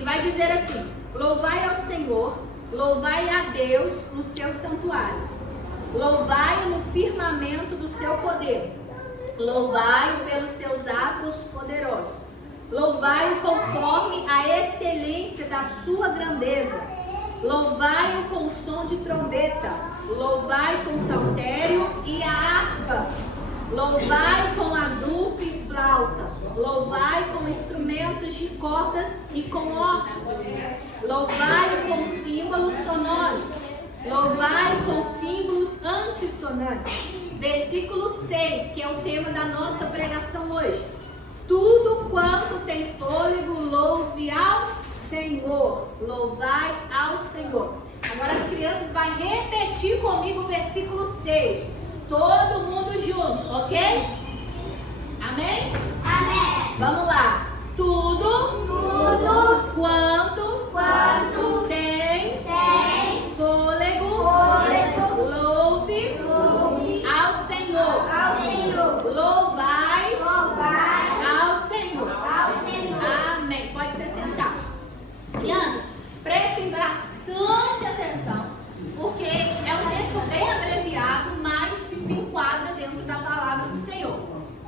que vai dizer assim: louvai ao Senhor, louvai a Deus no seu santuário, louvai-o no firmamento do seu poder, louvai-o pelos seus atos poderosos, louvai-o conforme a excelência da sua grandeza, louvai-o com som de trombeta, louvai com saltério e a harpa, louvai com adufo e flauta, louvai com instrumentos de cordas e com órgãos, louvai com símbolos sonoros, louvai com símbolos antissonantes. Versículo 6, que é o tema da nossa pregação hoje. Tudo quanto tem fôlego, louve ao Senhor. Louvai ao Senhor. Agora as crianças vão repetir comigo o versículo 6. Todo mundo junto, ok? Amém? Amém. Vamos lá. Tudo quanto tem fôlego, louve ao Senhor. Louvai ao Senhor. Amém. Pode se sentar. Crianças, prestem bastante atenção, porque é um texto bem abreviado, mas que se enquadra dentro da palavra do Senhor,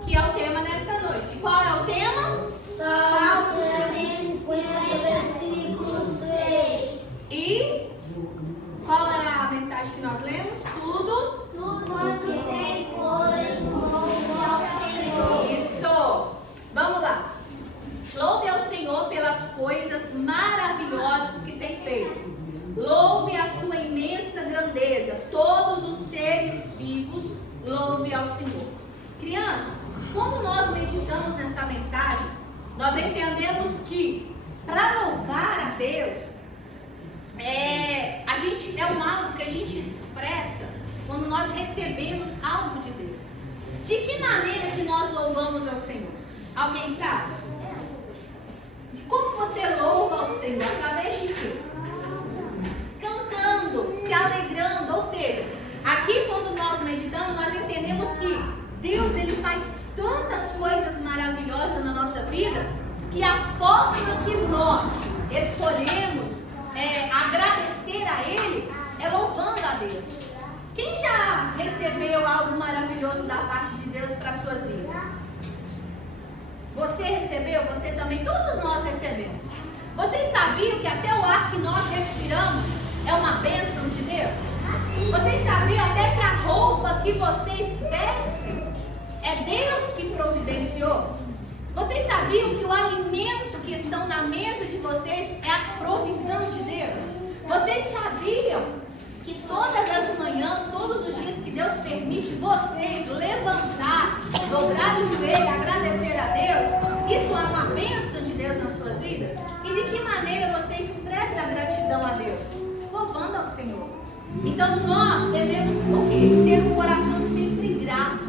que é o tema nesta noite. Qual é o tema? Salmo 150, versículo 6. E qual é a mensagem que nós lemos? Tudo Tudo que tem fôlego, louve ao Senhor. isso. Vamos lá. Louve ao Senhor pelas coisas maravilhosas que tem feito. Louve a sua imensa grandeza. Todos os seres vivos, louve ao Senhor. Crianças, quando nós meditamos nesta mensagem, nós entendemos que para louvar a Deus, é algo que a gente expressa quando nós recebemos algo de Deus. De que maneira que nós louvamos ao Senhor? Alguém sabe? Como você louva ao Senhor? Através de quê? Cantando, se alegrando. Ou seja, aqui quando nós meditamos, nós entendemos que Deus, Ele faz tantas coisas maravilhosas na nossa vida, que a forma que nós escolhemos agradecer a Ele é louvando a Deus. Quem já recebeu algo maravilhoso da parte de Deus para as suas vidas? Você recebeu? Você também? Todos nós recebemos. Vocês sabiam que até o ar que nós respiramos é uma bênção de Deus? Vocês sabiam até que a roupa que vocês vestem é Deus que providenciou? Vocês sabiam que o alimento que estão na mesa de vocês é a provisão de Deus? Vocês sabiam que todas as manhãs, todos os dias que Deus permite vocês levantar, dobrar o joelho, agradecer a Deus, isso é uma bênção de Deus nas suas vidas? E de que maneira você expressa a gratidão a Deus? Louvando ao Senhor. Então nós devemos o quê? Ter um coração sempre grato,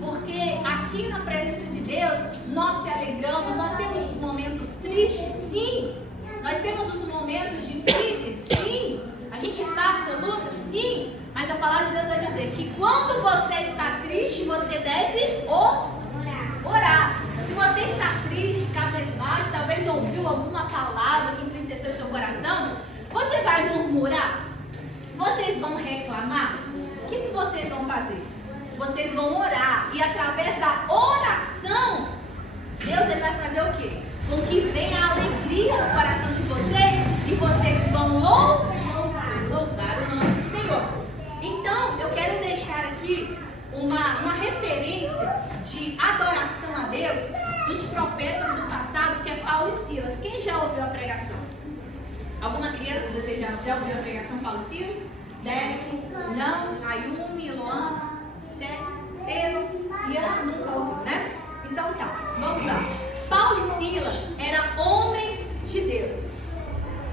porque aqui na presença de Deus nós se alegramos. Nós temos os momentos tristes, sim. Nós temos os momentos difíceis, sim. A gente passa luta, sim. Mas a palavra de Deus vai dizer que quando você está triste, você deve orar. Se você está triste, cabisbaixo, talvez ouviu alguma palavra que entristeceu seu coração, você vai murmurar? Vocês vão reclamar? O que vocês vão fazer? Vocês vão orar. E através da oração, Deus ele vai fazer o quê? Com que venha a alegria no coração de vocês e vocês vão louvar o nome do Senhor. Então, eu quero deixar aqui uma referência de adoração a Deus dos profetas do passado, que é Paulo e Silas. Quem já ouviu a pregação? Alguma criança, você já ouviu a pregação Paulo e Silas? Derek, não, Ayumi, Luana, Estevão, Ian, nunca ouviu, né? Então tá, vamos lá. Paulo e Silas eram homens de Deus.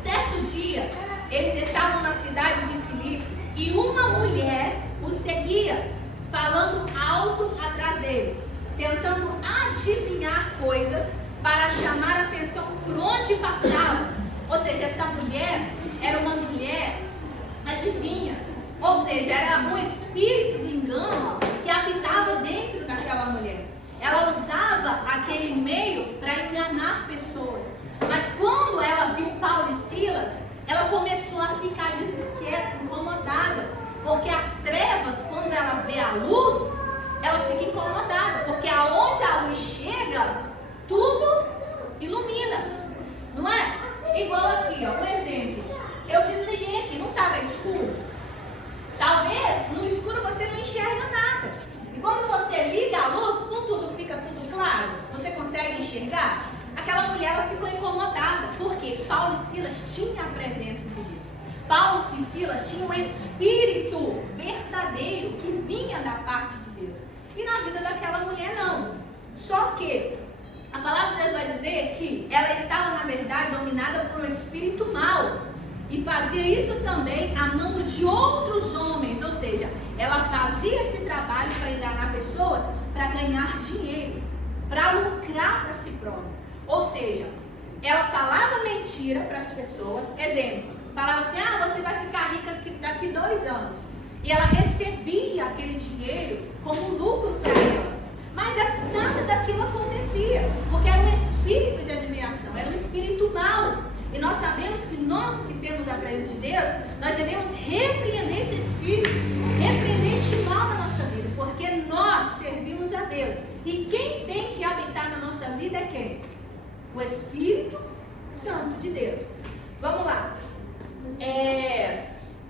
Certo dia, eles estavam na cidade de Filipos e uma mulher os seguia, falando alto atrás deles, tentando adivinhar coisas para chamar a atenção por onde passavam. Ou seja, essa mulher era uma mulher adivinha. Ou seja, era um espírito do engano que habitava dentro daquela mulher. Ela usava aquele meio para enganar pessoas. Mas quando ela viu a luz, ela fica incomodada, porque aonde a luz chega, tudo ilumina, não é? Igual aqui, ó, um exemplo. Eu desliguei aqui, não estava escuro? Talvez no escuro você não enxerga nada. E quando você liga a luz, não tudo fica tudo claro? Você consegue enxergar? Aquela mulher ela ficou incomodada, porque Paulo e Silas tinham a presença de Deus. Paulo e Silas tinham um espírito verdadeiro que vinha da parte de Deus. E na vida daquela mulher não. Só que a palavra de Deus vai dizer que ela estava, na verdade, dominada por um espírito mau. E fazia isso também a mando de outros homens. Ou seja, ela fazia esse trabalho para enganar pessoas, para ganhar dinheiro, para lucrar para si própria. Ou seja, ela falava mentira para as pessoas. Exemplo, falava assim, você vai ficar rica daqui 2 anos. E ela recebia aquele dinheiro como lucro para ela. Mas nada daquilo acontecia, porque era um espírito de adivinhação, era um espírito mau. E nós sabemos que nós que temos a presença de Deus, nós devemos repreender esse espírito, repreender este mal na nossa vida, porque nós servimos a Deus. E quem tem que habitar na nossa vida é quem? O Espírito Santo de Deus. Vamos lá.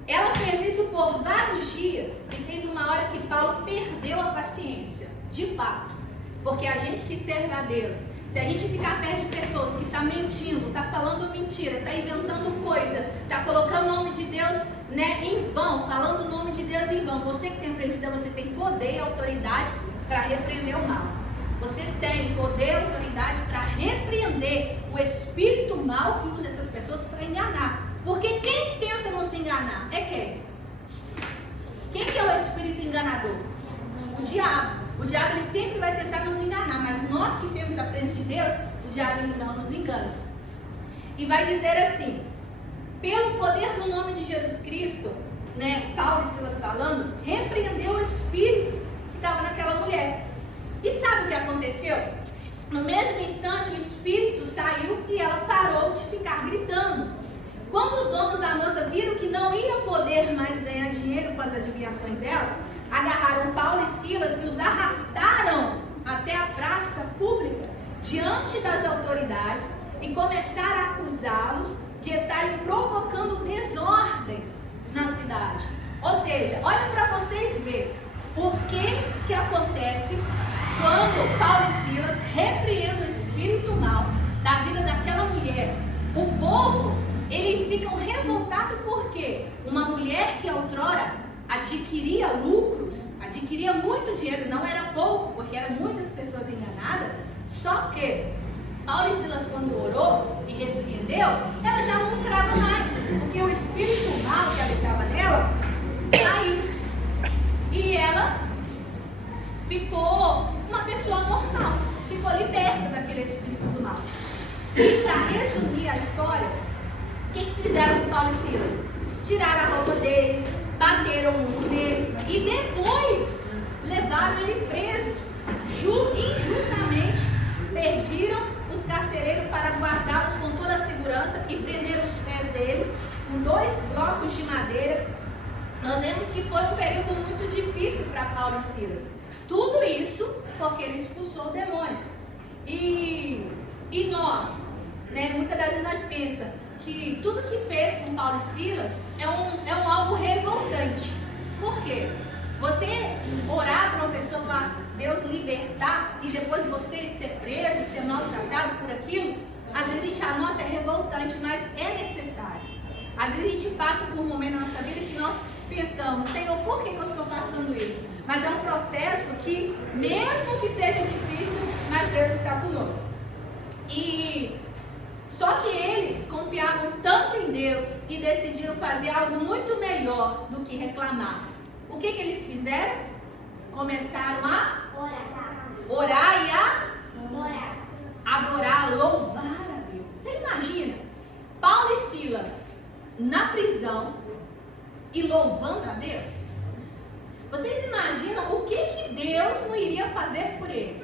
Ela fez isso por vários dias e teve uma hora que Paulo perdeu a paciência, de fato. Porque a gente que serve a Deus, se a gente ficar perto de pessoas que estão mentindo, está falando mentira, está inventando coisa, está colocando o nome de Deus, né, em vão, falando o nome de Deus em vão, você que tem aprendido, você tem poder e autoridade para repreender o mal. Você tem poder e autoridade para repreender o espírito mal que usa essas pessoas para enganar. Porque quem tenta nos enganar é quem? Quem que é o espírito enganador? O diabo. O diabo ele sempre vai tentar nos enganar, mas nós que temos a presença de Deus, o diabo ele não nos engana. E vai dizer assim, pelo poder do nome de Jesus Cristo, né, Paulo e Silas falando, repreendeu o espírito que estava naquela mulher. E sabe o que aconteceu? No mesmo instante o espírito saiu e ela parou de ficar gritando. Quando os donos da moça viram que não ia poder mais ganhar dinheiro com as adivinhações dela, agarraram Paulo e Silas e os arrastaram até a praça pública, diante das autoridades, e começaram a acusá-los de estarem provocando desordens na cidade. Ou seja, olha para vocês verem o que acontece quando Paulo e Silas repreendem o espírito mal da vida daquela mulher. O povo, eles ficam revoltados porque uma mulher que outrora adquiria lucros, adquiria muito dinheiro, não era pouco, porque eram muitas pessoas enganadas, só que Paulo e Silas, quando orou e repreendeu, ela já não lucrava mais, porque o espírito mal que habitava nela saiu. E ela ficou uma pessoa normal, ficou liberta daquele espírito do mal. E para resumir a história, o que fizeram com Paulo e Silas? Tiraram a roupa deles, bateram um deles e depois levaram ele presos. Injustamente pediram os carcereiros para guardá-los com toda a segurança e prenderam os pés dele com 2 blocos de madeira. Nós vemos que foi um período muito difícil para Paulo e Silas. Tudo isso porque ele expulsou o demônio. E nós, né, muitas das vezes nós pensamos que tudo que fez com Paulo e Silas é um algo revoltante. Por quê? Você orar para uma pessoa para Deus libertar e depois você ser preso, ser maltratado por aquilo, às vezes a gente acha, nossa, é revoltante, mas é necessário. Às vezes a gente passa por um momento na nossa vida que nós pensamos, Senhor, por que eu estou passando isso? Mas é um processo que, mesmo que seja difícil, mas Deus está conosco. E só que eles confiavam tanto em Deus e decidiram fazer algo muito melhor do que reclamar. O que eles fizeram? Começaram a orar e a adorar, louvar a Deus. Você imagina Paulo e Silas na prisão e louvando a Deus? Vocês imaginam o que Deus não iria fazer por eles?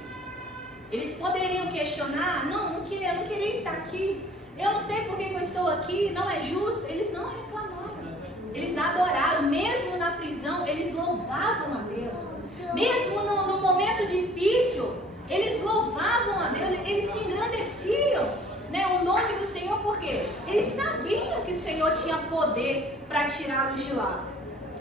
Eles poderiam questionar, não queria estar aqui, eu não sei por que eu estou aqui, não é justo. Eles não reclamaram, Eles adoraram, mesmo na prisão, eles louvavam a Deus. Mesmo no momento difícil, eles louvavam a Deus, eles se engrandeciam, né, o nome do Senhor, porque eles sabiam que o Senhor tinha poder para tirá-los de lá.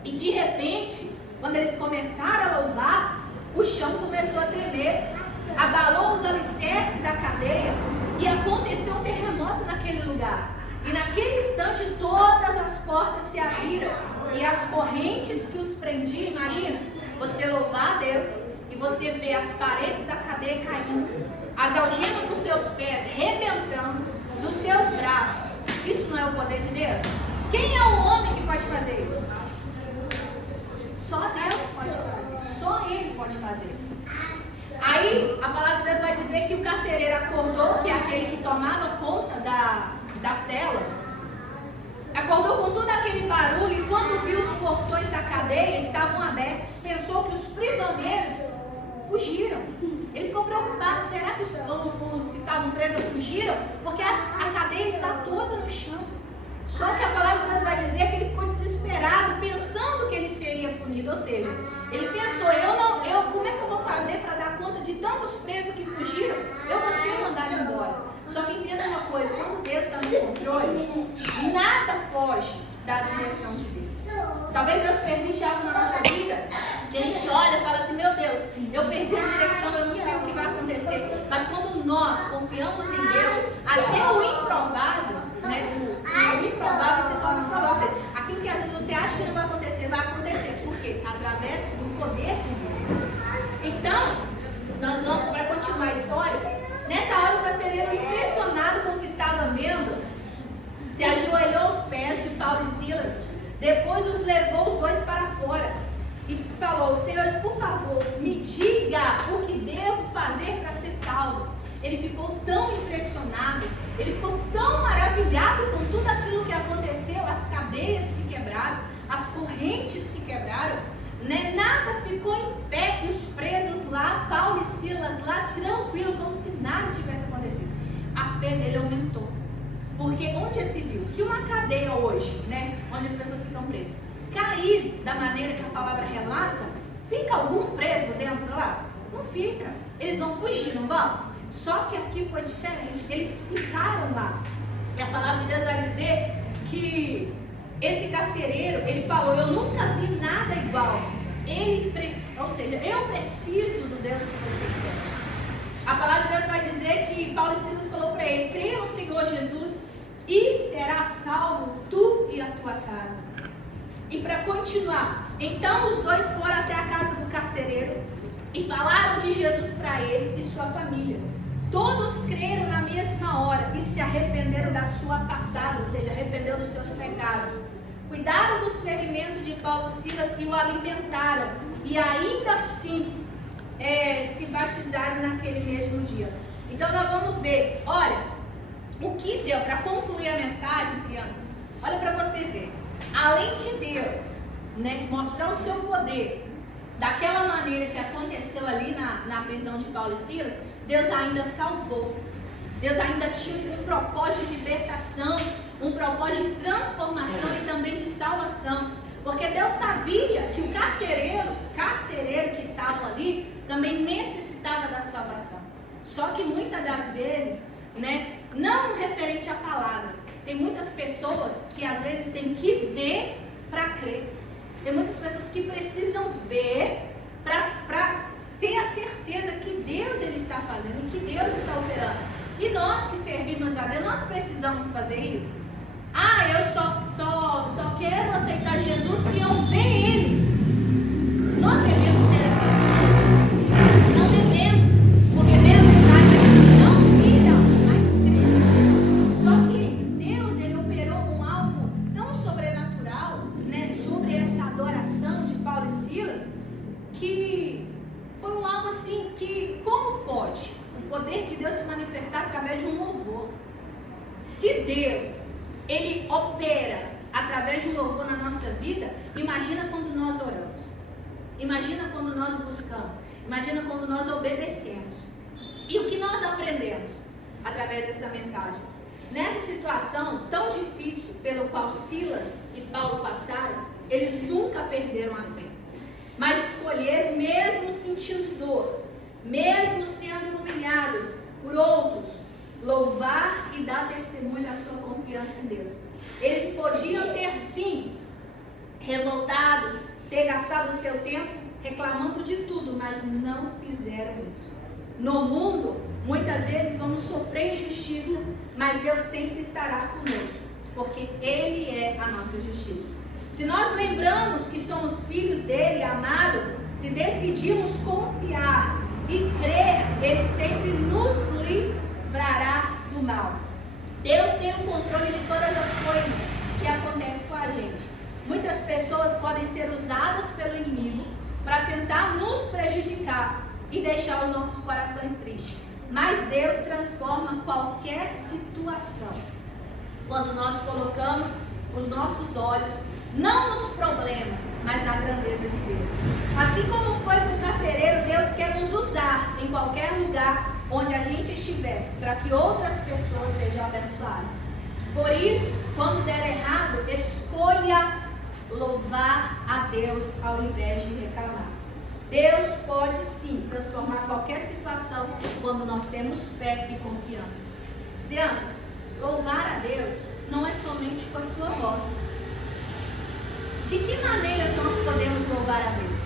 E de repente, quando eles começaram a louvar, o chão começou a tremer, abalou os alicerces da cadeia e aconteceu um terremoto naquele lugar. E naquele instante todas as portas se abriram e as correntes que os prendiam, imagina, você louvar a Deus e você vê as paredes da cadeia caindo, as algemas dos seus pés rebentando, dos seus braços. Isso não é o poder de Deus? Quem é o homem que pode fazer isso? Só Deus pode fazer, só Ele pode fazer. Aí a palavra de Deus vai dizer que o carcereiro acordou, que é aquele que tomava conta da cela, acordou com todo aquele barulho e quando viu os portões da cadeia estavam abertos, pensou que os prisioneiros fugiram. Ele ficou preocupado, será que os que estavam presos fugiram? Porque a cadeia está toda no chão. Só que a palavra de Deus vai dizer que ele ficou desesperado, pensando que ele seria punido. Ou seja, ele pensou, como é que eu vou fazer para dar conta de tantos presos que fugiram? Eu vou ser mandado embora. Só que entenda uma coisa, quando Deus está no controle, nada foge da direção de Deus. Talvez Deus permite algo na nossa vida, que a gente olha e fala assim, meu Deus, eu perdi a direção, eu não sei o que vai acontecer. Mas quando nós confiamos em Deus, até o improvável, né? O improvável se torna provável. Ou seja, aquilo que às vezes você acha que não vai acontecer. Por quê? Através do poder de Deus. Então, nós vamos, para continuar a história, nessa hora o carcereiro, impressionado com o que estava vendo, se ajoelhou aos pés de Paulo e Silas, depois os levou os dois para fora e falou, senhores, por favor, me diga o que devo fazer para ser salvo. Ele ficou tão impressionado, ele ficou tão maravilhado com tudo aquilo que aconteceu, as cadeias se quebraram, as correntes se quebraram, né? Nada ficou em pé e os presos lá, Paulo e Silas lá, tranquilo, como se nada tivesse acontecido. A fé dele aumentou. Porque onde já se viu? Se uma cadeia hoje, né, onde as pessoas ficam presas, cair da maneira que a palavra relata, fica algum preso dentro lá? Não fica. Eles vão fugir, não vão? Só que aqui foi diferente. Eles ficaram lá. E a palavra de Deus vai dizer que esse carcereiro, ele falou, eu nunca vi nada igual. Ou seja, eu preciso do Deus que vocês servem. A palavra de Deus vai dizer que Paulo e Silas falou para ele, creia no Senhor Jesus e será salvo tu e a tua casa. E para continuar, então os dois foram até a casa do carcereiro e falaram de Jesus para ele e sua família. Todos creram na mesma hora e se arrependeram da sua passada, ou seja, arrependeram dos seus pecados. Cuidaram dos ferimentos de Paulo e Silas e o alimentaram. E ainda assim se batizaram naquele mesmo dia. Então nós vamos ver, olha, o que deu, para concluir a mensagem, crianças, olha para você ver. Além de Deus, né, mostrar o seu poder, daquela maneira que aconteceu ali na prisão de Paulo e Silas, Deus ainda salvou. Deus ainda tinha um propósito de libertação, um propósito de transformação e também de salvação. Porque Deus sabia que o carcereiro que estava ali também necessitava da salvação. Só que muitas das vezes, né, não referente à palavra, tem muitas pessoas que às vezes têm que ver para crer. Tem muitas pessoas que precisam ver para ter a certeza que Deus ele está fazendo, que Deus está operando. E nós que servimos a Deus, nós precisamos fazer isso. Ah, eu só quero aceitar Jesus se eu ver Ele. Nós devemos ter essa atitude. Não devemos, porque na verdade não viram, mas creem. Só que Deus ele operou algo tão sobrenatural, né, sobre essa adoração de Paulo e Silas, que foi algo assim que, como pode o poder de Deus se manifestar através de um louvor? Se Deus ele opera através de um louvor na nossa vida, imagina quando nós oramos, imagina quando nós buscamos, imagina quando nós obedecemos. E o que nós aprendemos através dessa mensagem? nessa situação tão difícil pelo qual Silas e Paulo passaram, eles nunca perderam a fé, mas escolheram, mesmo sentindo dor, mesmo sendo humilhado por outros, louvar e dar testemunho da sua confiança em Deus. Eles podiam ter sim revoltado, ter gastado o seu tempo reclamando de tudo, mas não fizeram isso. No mundo, muitas vezes vamos sofrer injustiça, mas Deus sempre estará conosco, porque Ele é a nossa justiça. Se nós lembramos que somos filhos dele, amado, se decidimos confiar e crer, Ele sempre nos livrará do mal. Deus tem o controle de todas as coisas que acontecem com a gente. Muitas pessoas podem ser usadas pelo inimigo para tentar nos prejudicar e deixar os nossos corações tristes. Mas Deus transforma qualquer situação quando nós colocamos os nossos olhos não nos problemas, mas na grandeza de Deus. Assim como foi com o carcereiro, Deus quer nos usar em qualquer lugar onde a gente estiver, para que outras pessoas sejam abençoadas. Por isso, quando der errado, escolha louvar a Deus ao invés de reclamar. Deus pode sim transformar qualquer situação quando nós temos fé e confiança. Crianças, louvar a Deus não é somente com a sua voz. De que maneira nós podemos louvar a Deus?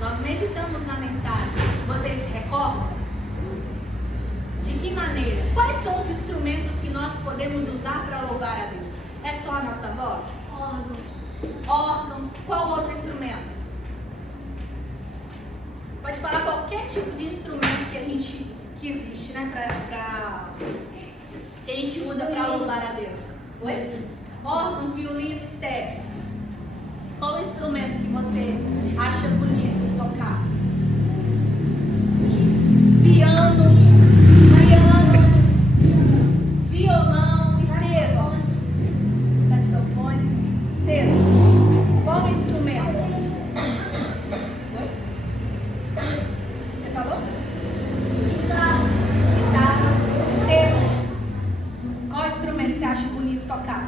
Nós meditamos na mensagem. Vocês recordam? De que maneira? Quais são os instrumentos que nós podemos usar para louvar a Deus? É só a nossa voz? Órgãos. Qual outro instrumento? Pode falar qualquer tipo de instrumento que existe, né? Que a gente usa para louvar a Deus. Oi? Órgãos, violino, estéreo. Qual o instrumento que você acha bonito tocar? Piano, violão, Estevão. Saxofone, Estevão. Qual o instrumento? Oi? Você falou? Guitarra, Estevão. Qual instrumento você acha bonito tocar?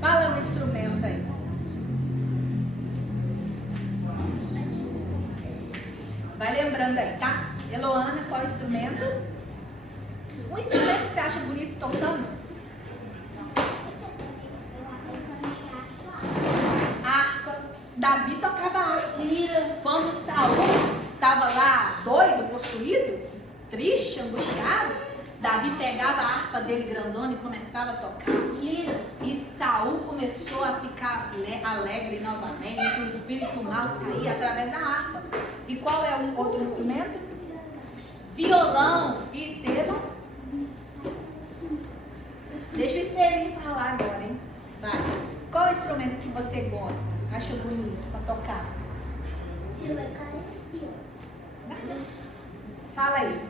Fala um instrumento aí. Vai lembrando aí, tá? Eloana, qual instrumento? Um instrumento que você acha bonito tocando? Harpa. Davi tocava harpa. Quando Saul estava lá doido, possuído, triste, angustiado, Davi pegava a harpa dele grandona e começava a tocar. E Saul começou a ficar alegre novamente, o espírito mal saía através da harpa. E qual é o outro instrumento? Violão e Estevão. Deixa o Estevinho falar agora, hein? Vai. Qual é o instrumento que você gosta, acha bonito para tocar? Fala aí.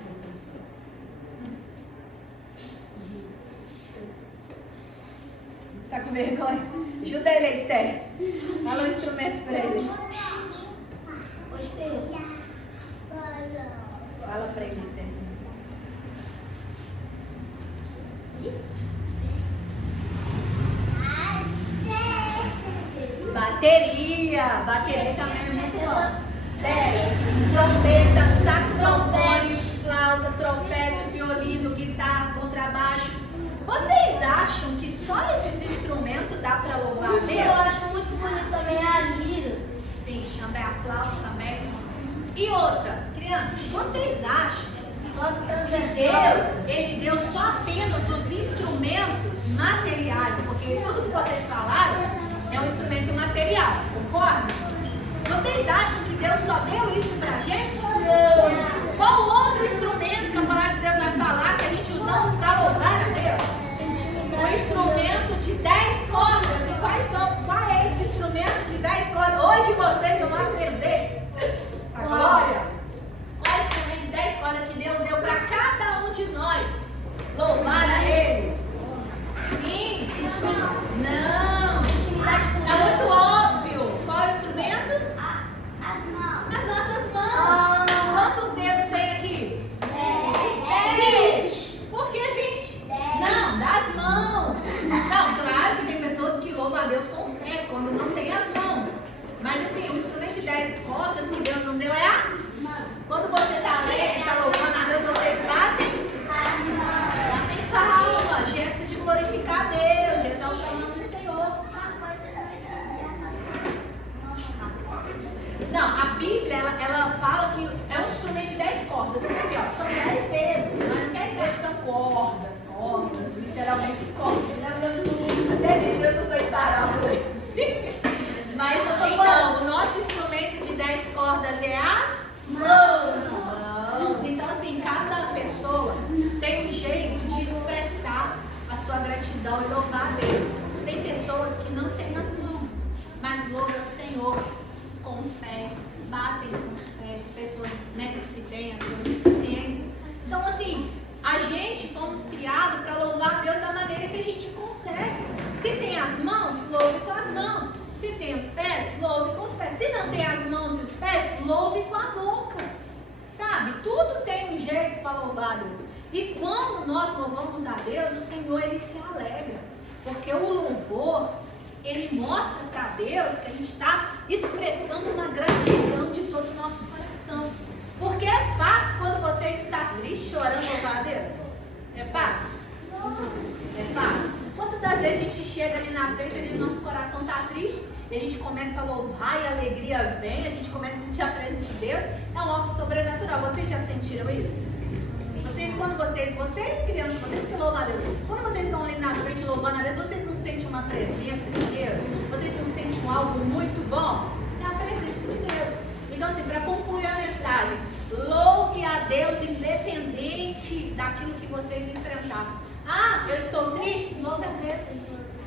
Tá com vergonha? Ajuda ele aí, Esther. Fala um instrumento pra ele. Fala pra ele, Esther. Bateria. Bateria também é muito bom. Trompeta, saxofone, flauta, trompete, violino, guitarra, contrabaixo. Vocês acham que só esses instrumentos dá para louvar a Deus? Eu acho muito bonito também a lira. Sim, também a flauta também. E outra, crianças, vocês acham que Deus, Ele deu só apenas os instrumentos materiais? Porque tudo que vocês falaram é um instrumento material, concorda? Vocês acham que Deus só deu isso pra gente? Não. Qual outro instrumento que a palavra de Deus vai falar que a gente usamos para louvar a Deus? Um instrumento de 10 cordas. E qual é esse instrumento de 10 cordas? Hoje vocês vão aprender. A glória. Qual é o instrumento de 10 cordas que Deus deu para cada um de nós? Louvar a Ele. Sim. Não. geralmente corta. Até de Deus eu sou em parábola. Mas então, o nosso instrumento de 10 cordas é as mãos. Então, assim, cada pessoa tem um jeito de expressar a sua gratidão e louvar a Deus. Tem pessoas que não têm as mãos, mas louvam o Senhor com os pés, batem com os pés, pessoas, né, que têm as suas deficiências. Então, assim, a gente fomos criados para louvar a Deus da maneira que a gente consegue. Se tem as mãos, louve com as mãos. Se tem os pés, louve com os pés. Se não tem as mãos e os pés, louve com a boca. Sabe? Tudo tem um jeito para louvar a Deus. E quando nós louvamos a Deus, o Senhor, Ele se alegra. Porque o louvor, Ele mostra para Deus que a gente está expressando uma gratidão de todo o nosso coração. Porque é fácil quando você está triste, chorando, louvar a Deus? É fácil? É fácil. Quantas das vezes a gente chega ali na frente, ali nosso coração está triste, e a gente começa a louvar e a alegria vem, a gente começa a sentir a presença de Deus, é um algo sobrenatural. Vocês já sentiram isso? Vocês crianças, vocês que louvam a Deus, quando vocês estão ali na frente louvando a Deus, vocês não sentem uma presença de Deus? Vocês não sentem algo muito bom? É a presença de Deus. Então, assim, para concluir a mensagem, louve a Deus independente daquilo que vocês enfrentaram. Ah, eu estou triste? Louve a Deus.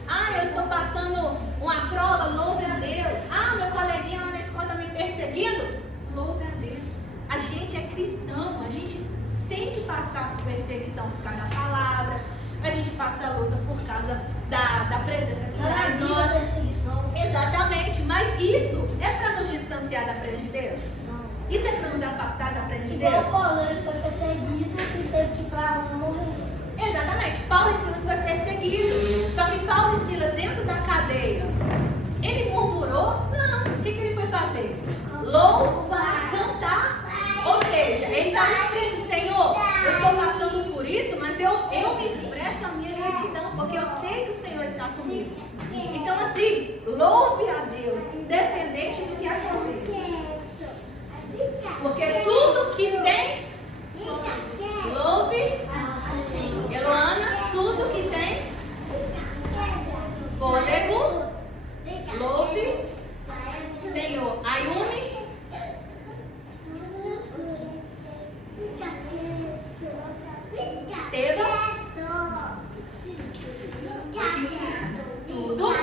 Ah, eu estou passando uma prova? Louve a Deus. Ah, meu coleguinha lá na escola está me perseguindo? Louve a Deus. A gente é cristão, a gente tem que passar por perseguição por causa da palavra, a gente passa a luta por causa da presença que está em nós. Exatamente, mas isso é para nos distanciar da presença de Deus? Isso é para nos afastar da presença de Deus? Igual Paulo, ele foi perseguido e teve que ir para Roma morrer. Exatamente, Paulo e Silas foi perseguido. Só que Paulo e Silas dentro da cadeia, ele murmurou? Não. O que ele foi fazer? Louvar, cantar. Ou seja, ele estava expresso, Senhor, eu estou passando por isso, mas eu me expresso a minha gratidão, porque eu sei que o Senhor está comigo. Então assim, louve a Deus, independente do que aconteça. Porque tudo que tem, louve. Eloana, tudo que tem fôlego, louve Senhor. Ayumi, Estevam, tudo o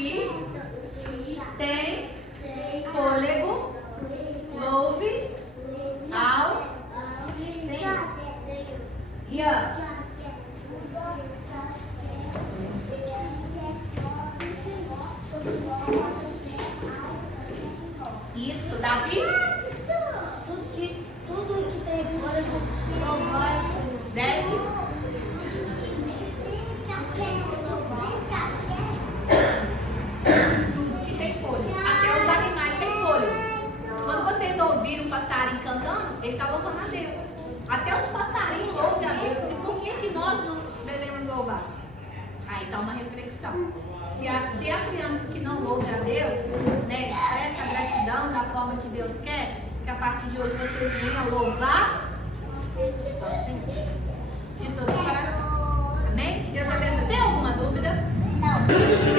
que tem fôlego, louve ao Senhor. Rian. Isso, Davi. Tudo que tem fôlego, louvar o Senhor. Deve. Tudo que tem fôlego. Até os animais têm fôlego. Quando vocês ouviram um passarinho cantando, ele está louvando a Deus. Até os passarinhos louvam a Deus. E por que nós não devemos louvar? Aí está uma reflexão. Se há crianças que não louvam a Deus, né, expressa a gratidão da forma que Deus quer, que a partir de hoje vocês venham louvar ao Senhor de todo o coração. Amém? Deus abençoe. Tem alguma dúvida? Não.